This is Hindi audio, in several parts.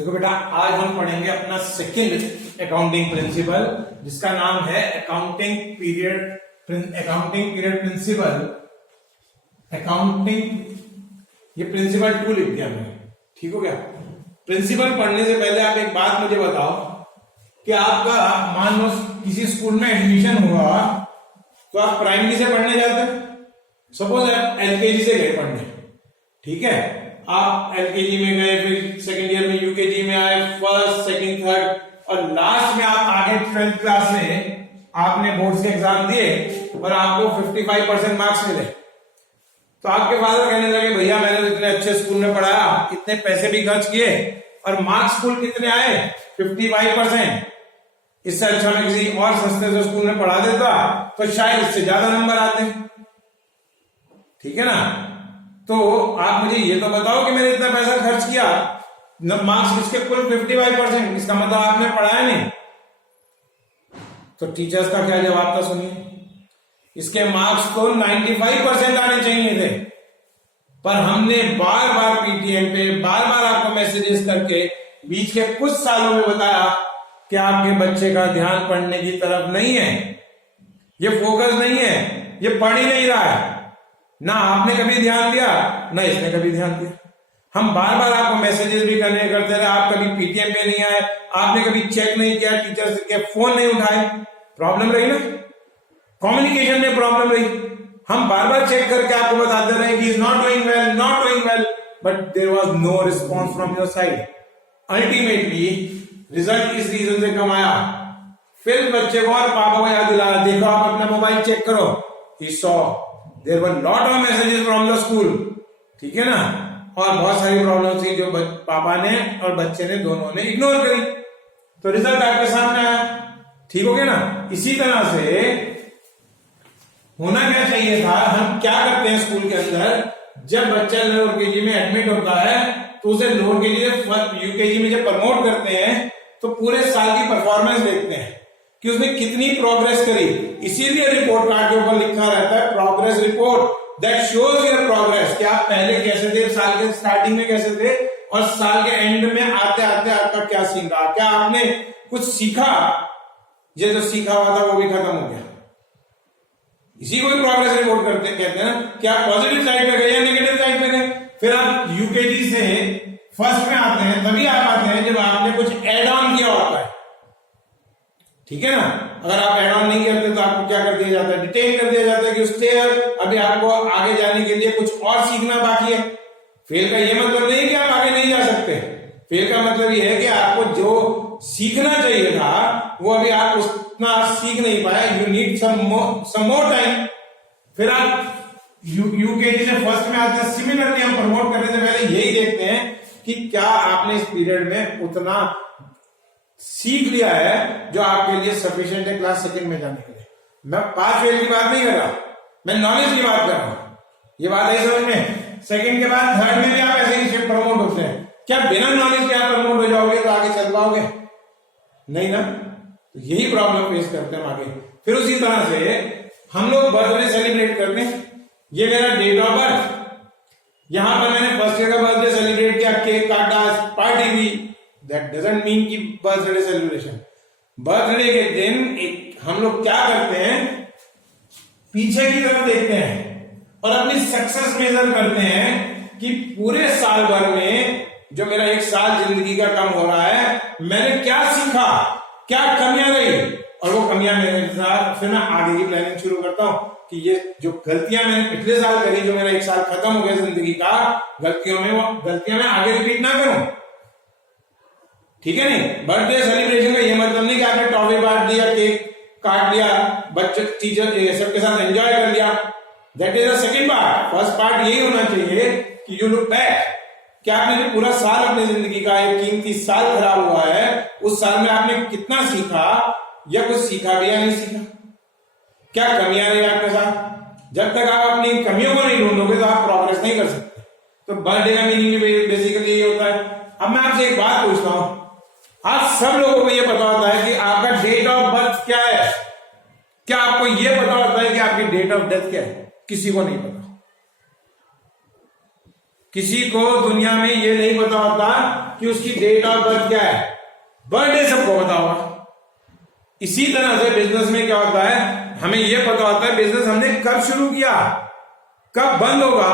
देखो बेटा, आज हम पढ़ेंगे अपना सेकंड अकाउंटिंग प्रिंसिपल, जिसका नाम है अकाउंटिंग पीरियड प्रिंसिपल। ये प्रिंसिपल 2 लिख दिया मैंने, ठीक हो गया। प्रिंसिपल पढ़ने से पहले आप एक बात मुझे बताओ कि आपका मान लो किसी स्कूल में एडमिशन हुआ तो आप प्राइमरी से पढ़ने जाते हैं, सपोज आप एलकेजी से गए पढ़ने, ठीक है। आप एलकेजी में गए, फिर सेकंड ईयर में यूकेजी में आए, फर्स्ट सेकंड थर्ड, और लास्ट में आप आगे 12th क्लास में आपने बोर्ड्स के एग्जाम दिए और आपको 55% मार्क्स मिले। तो आपके फादर कहने लगे, भैया मैंने तो इतने अच्छे स्कूल में पढ़ाया, इतने पैसे भी खर्च किए और मार्क्स कुल कितने आए 55%। इससे अच्छा मैं किसी और सस्ते से स्कूल में पढ़ा देता तो शायद इससे ज्यादा नंबर आते, ठीक है ना। तो आप मुझे ये तो बताओ कि मैंने इतना पैसा खर्च किया, मार्क्स इसके कुल 55%, इसका मतलब आपने पढ़ाया नहीं। तो टीचर्स का क्या जवाब था सुनिए। इसके मार्क्स तो 95% आने चाहिए थे, पर हमने बार बार पीटीएम पे बार बार आपको मैसेजेस करके बीच के कुछ सालों में बताया कि आपके बच्चे का ध्यान पढ़ने की तरफ नहीं है, ये फोकस नहीं है, ये पढ़ ही नहीं रहा है। ना आपने कभी ध्यान दिया ना इसने कभी ध्यान दिया। हम बार बार आपको मैसेजेस भी करते रहे, आप कभी पीटीएम पे नहीं आए, आपने कभी चेक नहीं किया, टीचर्स के फोन नहीं उठाए। प्रॉब्लम रही ना, कम्युनिकेशन में प्रॉब्लम रही। हम बार बार चेक करके आपको बताते रहे कि is not doing well, but there was no response from your side. Ultimately result इस रीजन से कम आया। फिर बच्चे को और पापा को याद दिलाया, देखो आप अपना मोबाइल चेक करो। He saw there were lot of messages from the school, ठीक है ना। और बहुत सारी प्रॉब्लम थी जो पापा ने और बच्चे ने दोनों ने इग्नोर करी, तो रिजल्ट आपके सामने आया, ठीक हो गया ना। इसी तरह से होना क्या चाहिए था, हम क्या करते हैं स्कूल के अंदर, जब बच्चा लोअर केजी में एडमिट होता है तो उसे लोअर केजी से यूकेजी में जब प्रमोट करते हैं तो पूरे साल की परफॉर्मेंस देखते हैं कि उसने कितनी प्रोग्रेस करी। इसीलिए रिपोर्ट कार्ड के ऊपर लिखा रहता है progress report that shows your progress, कि आप पहले कैसे थे, साल के स्टार्टिंग में कैसे थे और साल के एंड में आते आते आपका क्या सीन रहा, क्या आपने कुछ सीखा, ये जो सीखा हुआ था वो भी खत्म हो गया। इसी को प्रोग्रेस रिपोर्ट करते कहते हैं ना, कि आप पॉजिटिव साइड पे गए या नेगेटिव साइड पे गए। फिर आप यूकेजी से फर्स्ट में आते हैं, तभी आप आते हैं जब आपने कुछ एड ऑन किया होता है, ठीक है ना। अगर आप एड ऑन नहीं करते तो आपको क्या कर दिया जाता है, डिटेन कर दिया जाता है कि उससे अभी आपको आगे जाने के लिए कुछ और सीखना बाकी है। फेल का ये मतलब नहीं कि आप आगे नहीं जा सकते, फेल का मतलब ये है कि आपको जो सीखना चाहिए था वो अभी आप उतना सीख नहीं पाए, you need some more time. फिर आप यूकेजी से फर्स्ट में आते हैं। सिमिलरली हम प्रमोट करने से पहले यही देखते हैं कि क्या आपने इस पीरियड में उतना सीख लिया है जो आपके लिए सफिशिएंट है क्लास सेकंड में जाने के लिए। मैं पास फेल की बात नहीं कर रहा, मैं नॉलेज की बात कर रहा हूं। ये बात है समझ में। सेकंड के बाद थर्ड में भी आप ऐसे ही प्रमोट होते हैं, क्या बिना नॉलेज के आप प्रमोट हो जाओगे तो आगे चल पाओगे नहीं ना। तो यही प्रॉब्लम फेस करते हैं हम आगे। फिर उसी तरह से हम लोग बर्थडे सेलिब्रेट करते हैं। ये मेरा डेट ऑफ बर्थ, यहां पर मैंने फर्स्ट ईयर का बर्थडे सेलिब्रेट किया, केक काटा, party the, that doesn't mean कि बर्थडे सेलिब्रेशन। बर्थडे के दिन हम लोग क्या करते हैं, पीछे की तरफ देखते हैं और अपनी सक्सेस मेजर करते हैं कि पूरे साल भर में जो मेरा एक साल जिंदगी का कम हो रहा है, मैंने क्या सीखा, क्या कमियां रही, और वो कमियां मेरे साथ फिर मैं आगे की प्लानिंग शुरू करता हूं कि ये जो गलतियां मैंने पिछले साल करी, जो मेरा एक साल खत्म हो गया जिंदगी का, गलतियां मैं आगे रिपीट ना करूं, ठीक है नहीं। बर्थडे सेलिब्रेशन का ये मतलब नहीं कि आपने टॉफी बांट दिया, केक काट लिया, बच्चे टीचर सबके साथ एंजॉय कर लिया, that is the second part. First part यही होना चाहिए कि यू लुक बैक, क्या आपने जो पूरा साल अपनी जिंदगी का एक कीमती साल खराब हुआ है, उस साल में आपने कितना सीखा या कुछ सीखा भी या नहीं सीखा, क्या कमियां रही आपके साथ। जब तक आप अपनी कमियों को नहीं ढूंढोगे तो आप प्रोग्रेस नहीं कर सकते। तो बर्थडे का मीनिंग बेसिकली यही होता है। अब मैं आपसे एक बात पूछता हूं, आप सब लोगों को यह पता होता है कि आपका डेट ऑफ बर्थ क्या है, क्या आपको यह पता होता है कि आपकी डेट ऑफ डेथ क्या है? किसी को नहीं पता। किसी को दुनिया में ये नहीं पता होता कि उसकी डेट ऑफ बर्थ क्या है, बर्थडे सबको पता होगा। इसी तरह से बिजनेस में क्या होता है, हमें यह पता होता है बिजनेस हमने कब शुरू किया, कब बंद होगा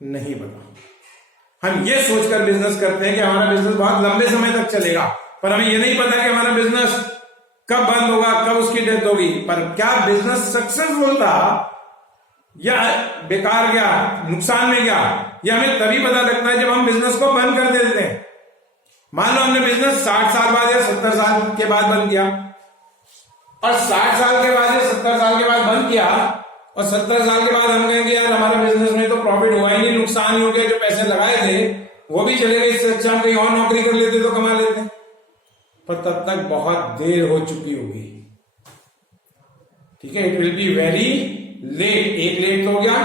नहीं पता। हम ये सोचकर बिजनेस करते हैं कि हमारा बिजनेस बहुत लंबे समय तक चलेगा, पर हमें यह नहीं पता कि हमारा बिजनेस कब बंद होगा, कब उसकी डेथ होगी। पर क्या बिजनेस सक्सेसफुल था या बेकार गया, नुकसान में गया, यह हमें तभी पता लगता है जब हम बिजनेस को बंद कर देते हैं। मान लो हमने बिजनेस 60 साल बाद या 70 साल के बाद बंद किया, और 60 साल के बाद या 70 साल के बाद बंद किया, और 70 साल के बाद हम कहेंगे यार हमारे बिजनेस में तो प्रॉफिट हुआ ही नहीं, नुकसान ही हो गया, जो पैसे लगाए थे वो भी चले गए, इससे अच्छा हम कहीं और नौकरी कर लेते तो कमा लेते। पर तब तक बहुत देर हो चुकी होगी। ठीक है, it will be very late. एक लेट तो हो गया,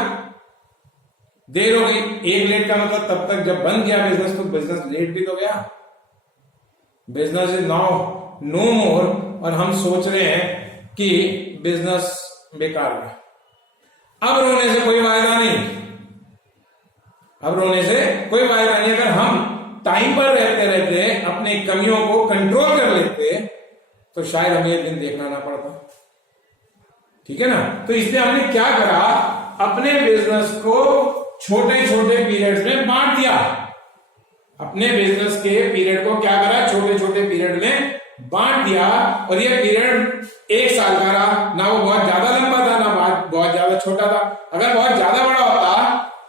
देर हो गई। एक लेट का मतलब तब तक जब बंद किया बिजनेस तो बिजनेस लेट भी तो गया। बिजनेस इज नाउ नो मोर, और हम सोच रहे हैं कि बिजनेस बेकार गया। अब रोने से कोई फायदा नहीं, अब रोने से कोई फायदा नहीं। अगर हम टाइम पर रहते रहते अपने कमियों को कंट्रोल कर लेते तो शायद हमें ये दिन देखना ना पड़ता। ठीक है ना। तो इसलिए हमने क्या करा, अपने बिजनेस को छोटे छोटे पीरियड्स में बांट दिया। अपने बिजनेस के पीरियड को क्या करा, छोटे छोटे पीरियड में बांट दिया। और ये पीरियड 1 साल का रहा, ना वो बहुत ज्यादा लंबा था ना बहुत ज्यादा छोटा था। अगर बहुत ज्यादा बड़ा होता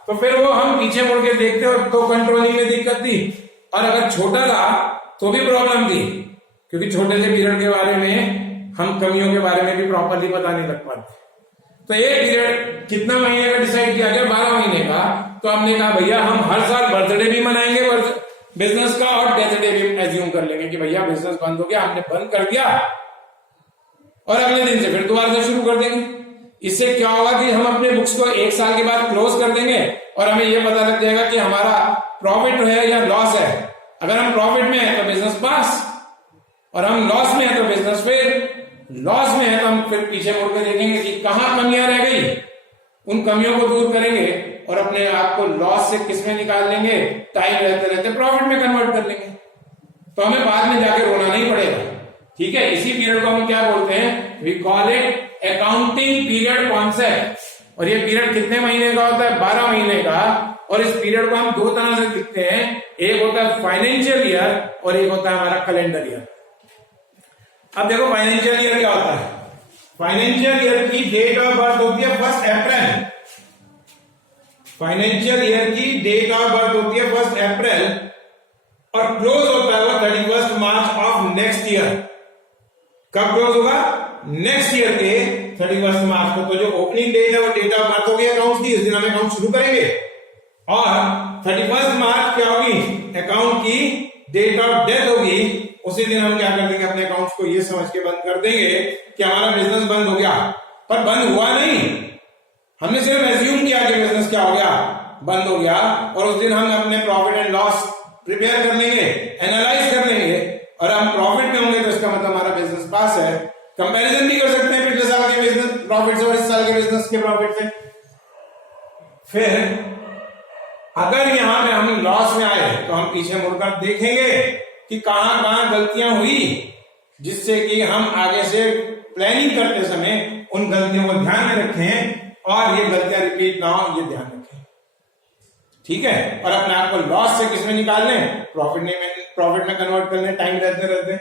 तो फिर वो हम पीछे मुड़ के देखते हो तो कंट्रोलिंग में दिक्कत थी, और अगर छोटा था तो भी प्रॉब्लम थी, क्योंकि छोटे से पीरियड के बारे में हम कमियों के बारे में भी प्रॉपरली पता नहीं लग पाते। तो ये पीरियड कितना महीने का डिसाइड किया गया, 12 महीने का। तो हमने कहा भैया हम हर साल बर्थडे भी मनाएंगे बिजनेस का, और डेथ डे भी एज्यूम कर लेंगे कि भैया बिजनेस बंद हो गया, हमने बंद कर दिया, और अगले दिन से फिर दोबारा से शुरू कर देंगे। इससे क्या होगा कि हम अपने बुक्स को 1 साल के बाद क्लोज कर देंगे, और हमें यह पता लग जाएगा कि हमारा प्रॉफिट है या लॉस है। अगर हम प्रॉफिट में है तो बिजनेस पास, और हम लॉस में है तो बिजनेस फेल। लॉस में है तो हम फिर पीछे मुड़कर देखेंगे कि कहां कमियां रह गई, उन कमियों को दूर करेंगे और अपने आप को लॉस से किस में निकाल लेंगे, टाइम रहते रहते प्रॉफिट में कन्वर्ट कर लेंगे। तो हमें बाद में जाके रोना नहीं पड़ेगा। ठीक है, इसी पीरियड को हम क्या बोलते हैं, we call it accounting period concept. और ये पीरियड कितने महीने का होता है, 12 महीने का। और इस पीरियड को हम 2 तरह से लिखते हैं, एक होता है फाइनेंशियल ईयर और एक होता है हमारा कैलेंडर ईयर। अब देखो फाइनेंशियल ईयर क्या होता है। फाइनेंशियल ईयर की डेट ऑफ बर्थ होती है 1 अप्रैल। फाइनेंशियल ईयर की डेट ऑफ बर्थ होती है 1 अप्रैल, और क्लोज होता है वो 31 मार्च ऑफ नेक्स्ट ईयर। कब क्लोज होगा, नेक्स्ट ईयर के 31 मार्च को। तो जो ओपनिंग डेट है वो डेट ऑफ बर्थ होगी अकाउंट की, उस दिन हम अकाउंट शुरू करेंगे। और 31 मार्च क्या होगी, अकाउंट की डेट ऑफ डेथ होगी। उसी दिन हम क्या कर देंगे, अपने अकाउंट्स को ये समझ के बंद कर देंगे कि हमारा बिजनेस बंद हो गया। पर बंद हुआ नहीं, हमने सिर्फ एज्यूम किया कि बिजनेस क्या हो गया, बंद हो गया। और उस दिन हम अपने प्रॉफिट एंड लॉस प्रिपेयर कर लेंगे, एनालाइज कर लेंगे, और हम प्रॉफिट में होंगे तो इसका मतलब हमारा बिजनेस पास है। कंपैरिजन भी कर सकते हैं पिछले साल के बिजनेस प्रॉफिट से और इस साल के बिजनेस के प्रॉफिट से। फिर अगर यहां पे हम लॉस में आए तो हम पीछे मुड़कर देखेंगे कि कहां कहां गलतियां हुई, जिससे कि हम आगे से प्लानिंग करते समय उन गलतियों को ध्यान में रखें और ये गलतियां रिपीट ना हो, ये ध्यान रखें। ठीक है, और अपने आप को लॉस से किसमें निकाल लें, प्रॉफिट में कन्वर्ट कर लें टाइम रहते रहते।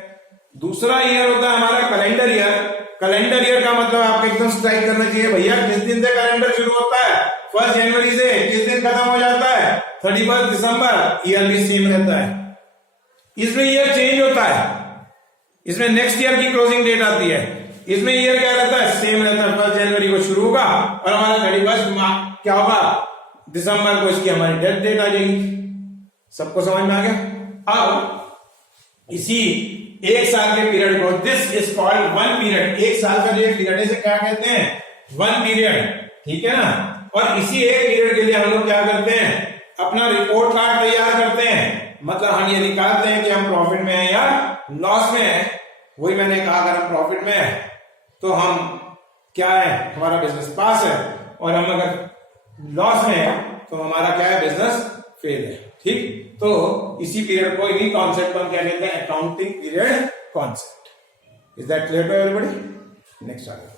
दूसरा ईयर होता है हमारा कैलेंडर ईयर। कैलेंडर ईयर का मतलब आपको एकदम स्ट्राइक करना चाहिए, भैया किस दिन से कैलेंडर शुरू होता है, 1 जनवरी से किस दिन खत्म हो जाता है, 31 दिसंबर। ईयर भी सेम रहता है, इसमें ईयर चेंज होता है, इसमें नेक्स्ट ईयर की क्लोजिंग डेट आती है। इसमें ईयर क्या रहता है, सेम रहता है, 1 जनवरी को शुरू होगा और हमारा 31 क्या होगा, दिसंबर को इसकी हमारी डेथ डेट आ जाएगी। सबको समझ में आ गया। अब इसी 1 साल के पीरियड को, दिस इज कॉल्ड 1 पीरियड। 1 साल का जो पीरियड है इसे क्या कहते हैं, 1 पीरियड। ठीक है ना। और इसी 1 पीरियड के लिए हम लोग क्या करते हैं, अपना रिपोर्ट कार्ड तैयार करते हैं। मतलब हम ये निकालते हैं कि हम प्रॉफिट में हैं या लॉस में हैं। वही मैंने कहा, अगर हम प्रॉफिट में हैं तो हम क्या है, हमारा बिजनेस पास है, और हम अगर लॉस में हैं तो हमारा क्या है, बिजनेस फेल है। ठीक, तो इसी पीरियड को, इन्हीं कॉन्सेप्ट को हम क्या कहते हैं, accounting period concept. Is that clear to everybody? Next आगे।